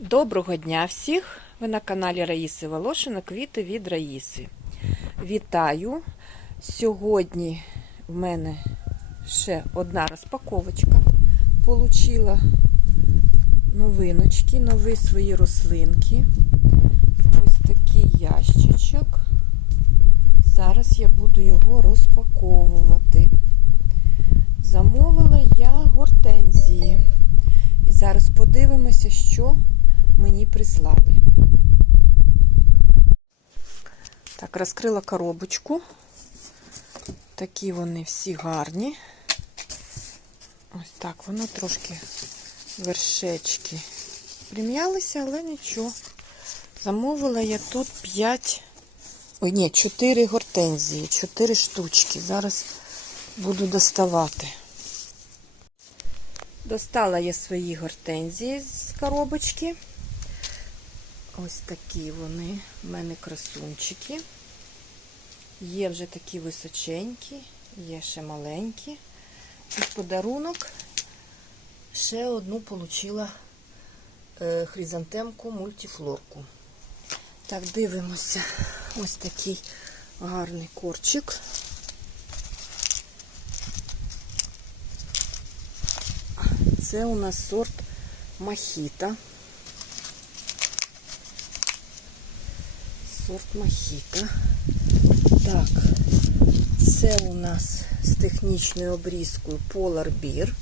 Доброго дня всіх! Ви на каналі Раїси Волошина Квіти від Раїси. Вітаю! Сьогодні в мене ще одна розпаковочка. Получила новиночки, нові свої рослинки. Ось такий ящичок. Зараз я буду його розпаковувати. Замовила я гортензії. І зараз подивимося, що мені прислали. Так, розкрила коробочку. Такі вони всі гарні. Ось так, воно трошки вершечки прим'ялися, але нічого. Замовила я тут 5, ой, ні, 4 гортензії, 4 штучки. Зараз буду доставати. Достала я свої гортензії з коробочки. Ось такі вони в мене красунчики. Є вже такі височенькі, є ще маленькі. І в подарунок ще одну отримала е, хризантемку мультифлорку. Так, дивимося. Ось такий гарний корчик. Це у нас сорт махіта. Сорт махіта. Так, це у нас з технічною обрізкою Polar Beer.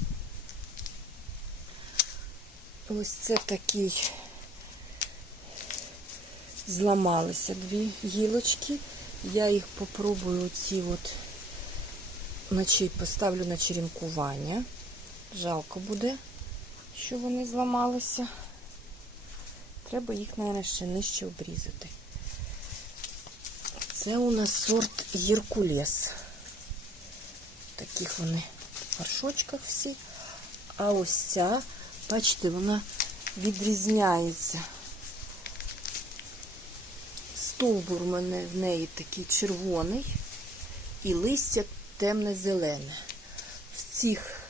Ось це такий зламалися дві гілочки. Я їх попробую оці от вночі поставлю на черенкування. Жалко буде, що вони зламалися. Треба їх, мабуть, ще нижче обрізати. Це у нас сорт Геркулес. Таких вони в горшочках всі. А ось ця, бачите, вона відрізняється. Стовбур у мене в неї такий червоний і листя темне-зелене. В цих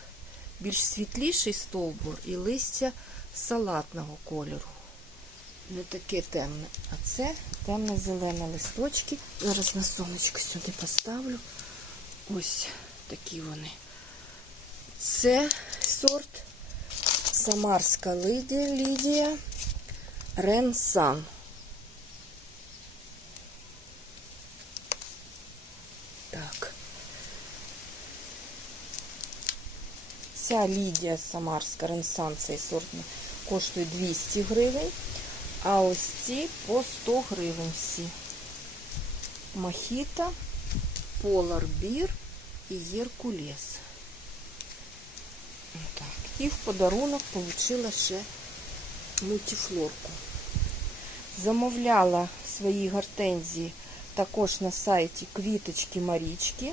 більш світліший стовбур і листя салатного кольору. Не таке темне, а це темно-зелені листочки. Зараз на сонечко сюди поставлю. Ось такі вони. Це сорт Самарська Лідія, Лідія Ренсан. Так. Ця Лідія Самарська Ренсан, цей сорт коштує 200 гривень, а ось ці по 100 гривень всі. Махіта, Polar Beer і Геркулес. Так. І в подарунок отримала ще мультифлорку. Замовляла свої гортензії також на сайті Квіточки Марічки.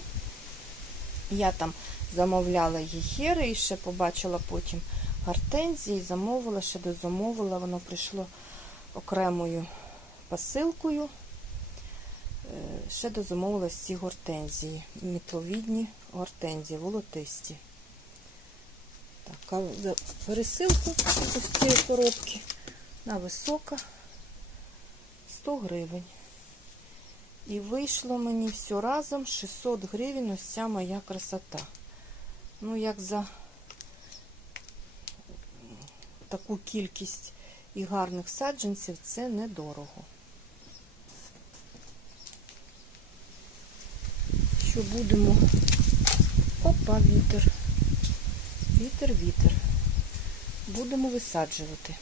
Я там замовляла гіхери і ще побачила потім гортензії, замовила, ще дозамовила, воно прийшло окремою посилкою. Е, Ще дозамовила ці гортензії, мітловідні гортензії, волотисті. Так, за пересилку ось цієї коробки на висока 100 гривень. І вийшло мені все разом 600 гривень ось ця моя красота. Ну, як за таку кількість і гарних саджанців це недорого. Що будемо? Опа, вітер. Вітер, вітер. Будемо висаджувати.